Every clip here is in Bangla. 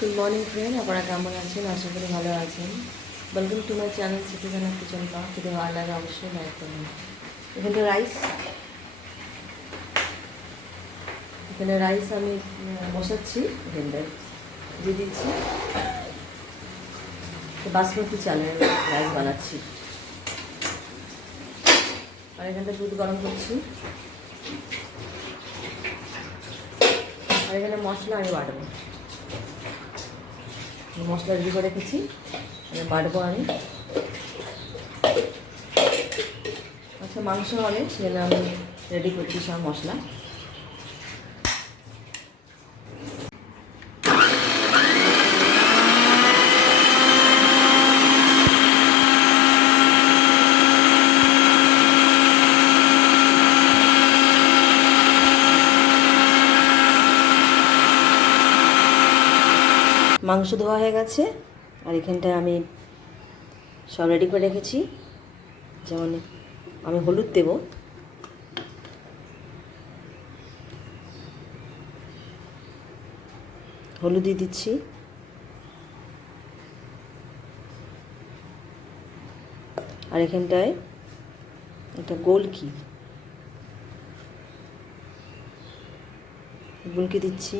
গুড মর্নিং ফ্রেন্ড, আপনারা কেমন আছেন? আশা করি ভালো আছেন। Welcome to my channel citizen of kitchen blog. যদি ভালো লাগে অবশ্যই লাইক করবেন। এখানে রাইস আমি বসাচ্ছি। এখানটায় দিয়ে দিচ্ছি বাসমতি চালের রাইস বানাচ্ছি। আর এখানটা দুধ গরম করছি। আর এখানে মশলা আমি বাটবো। মশলা রেডি করে রেখেছি, বাটবো আমি। আচ্ছা, মাংস হবে সেজন্য আমি রেডি করছি সব মশলা। মাংস ধোয়া হয়ে গেছে, আর এখানটায় আমি সব রেডি করে রেখেছি। যেমন আমি হলুদ দেব, হলুদ দিয়ে দিচ্ছি। আর এখানটায় একটা গোলকি দিচ্ছি।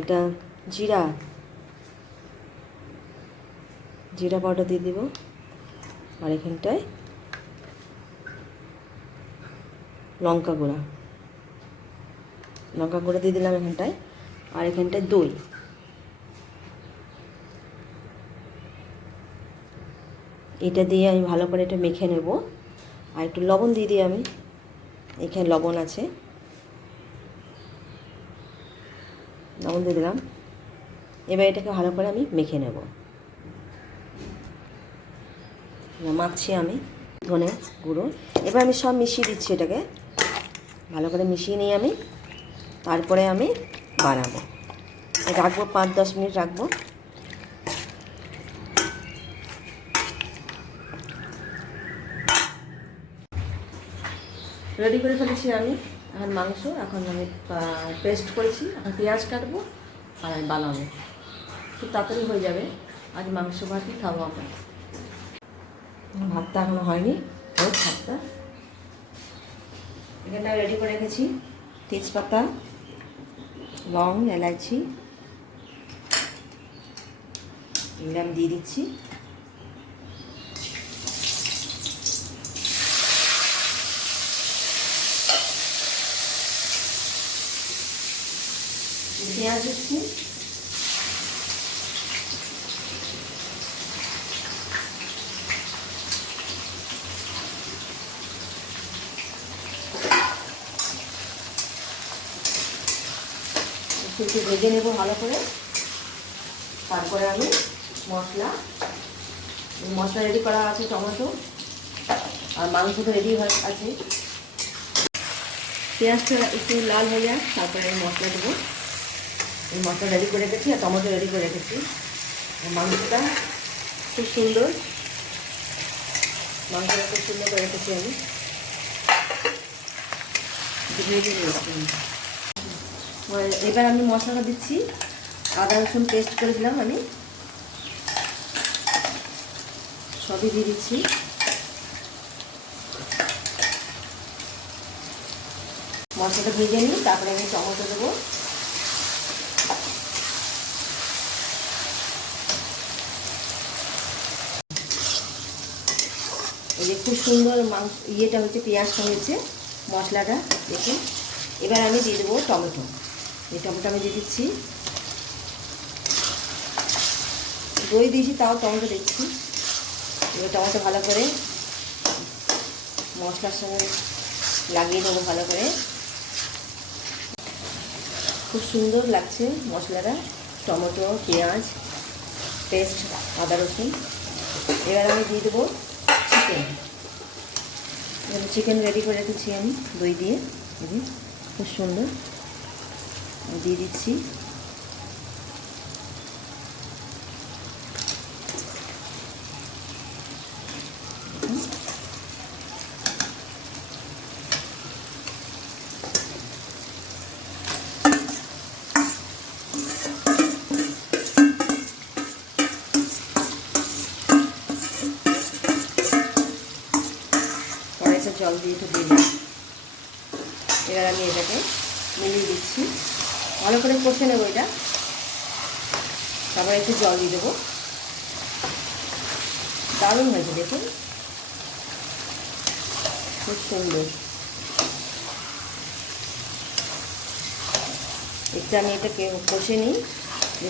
এটা জিরা পাউডার দিয়ে দেব। আর এখানটায় লঙ্কা গুঁড়া দিয়ে দিলাম এখানটায়। আর এখানটায় দই। এটা দিয়ে আমি ভালো করে এটা মেখে নেব। আর একটু লবণ দিয়ে দিই আমি, এখানে লবণ আছে, লবণ দিয়ে দিলাম। এবার এটাকে ভালো করে আমি মেখে নেব। মাখছি আমি ধনে গুঁড়ো। এবার আমি সব মিশিয়ে দিচ্ছি, এটাকে ভালো করে মিশিয়ে নিয়ে আমি তারপরে আমি বানাবো। রাখবো 5-10 মিনিট রাখবো। রেডি করে ফেলেছি আমি এখন মাংস। এখন আমি পেস্ট করেছি, এখন পেঁয়াজ কাটবো আর আমি বানাবো। খুব তাড়াতাড়ি হয়ে যাবে। আজ মাংস ভাতই খাবো আমরা। ভাতটা এখনো হয়নি, ভাতটা এখানটা রেডি করে রেখেছি। তেজপাতা, লং, এলাচি এগুলো আমি দিয়ে দিচ্ছি। পেঁয়াজ দিচ্ছি। একটু ভেজে নেব ভালো করে। তারপরে আমি মশলা রেডি করা আছে, টমেটো আর মাংস তো রেডি হয়ে আছে। পেঁয়াজটা একটু লাল হয়ে যায়, তারপরে আমি মশলা দেবো। এই মশলা রেডি করে রেখেছি আর টমেটো রেডি করে রেখেছি। মাংসটা খুব সুন্দর করে রেখেছি আমি। এবার আমি মশলাটা দিচ্ছি। আদা রসুন পেস্ট করে দিলাম আমি, সবই দিয়ে দিচ্ছি। মশলাটা ভেজে নিই, তারপরে আমি টমেটো দেবো। এই যে খুব সুন্দর ইয়েটা হচ্ছে, পেঁয়াজটা হয়েছে, মশলাটা দেখুন। এবার আমি দিয়ে দেবো টমেটো। এই টমেটো আমি দিয়ে দিচ্ছি। দই দিয়েছি, তাও টমেটো দিচ্ছি। এবার টমেটো ভালো করে মশলার সঙ্গে লাগিয়ে দেবো ভালো করে। খুব সুন্দর লাগছে মশলাটা, টমেটো, পেঁয়াজ পেস্ট, আদা রসুন। এবার আমি দিয়ে দেবো চিকেন রেডি করে রেখেছি আমি দই দিয়ে। খুব সুন্দর দিয়ে দিচ্ছি। জল দিয়ে একটু দিলাম। এবার আমি এটাকে মিলিয়ে দিচ্ছি, ভালো করে কষে নেবো এটা। তারপরে একটু জল দিয়ে দেবো। দারুণ হয়েছে দেখুন, খুব সুন্দর। একটু আমি এটাকে কষে নিই,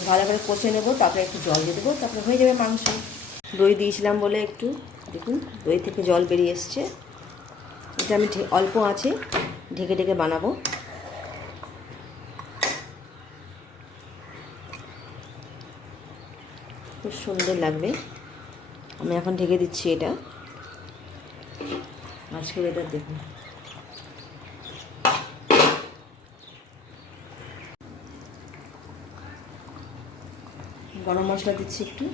ভালো করে কষে নেবো, তারপরে একটু জল দিয়ে দেবো, তারপরে হয়ে যাবে মাংস। দই দিয়েছিলাম বলে একটু দেখুন দই থেকে জল বেরিয়ে এসছে। এটা আমি অল্প আছে ঢেকে ঢেকে বানাবো। খুব সুন্দর লাগবে। আমি এখন ঢেকে দিচ্ছি এটা। আজকের এটা দেখুন, গরম মশলা দিচ্ছি একটু,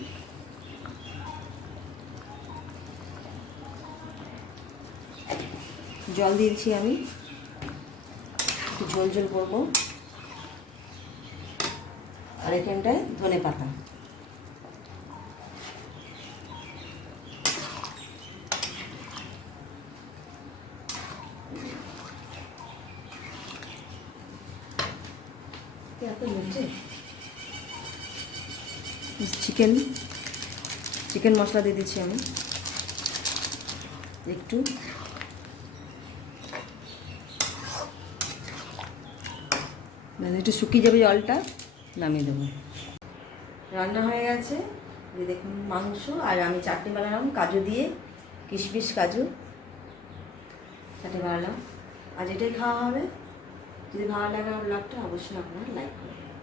জল দিয়েছি আমি, একটু ঝোল ঝোল করবো। আর এখানটায় ধনে পাতা। চিকেন মশলা দিয়ে দিচ্ছি আমি একটু। একটু শুকিয়ে যাবে জলটা, নামিয়ে দেবো। রান্না হয়ে গেছে, এই দেখুন মাংস। আর আমি চাটনি বানালাম কাজু দিয়ে, কিশমিশ কাজু চাটনি বানালাম। আজ এটাই খাওয়া হবে। যদি ভালো লাগে আমার ব্লগটা অবশ্যই আপনারা লাইক করবেন।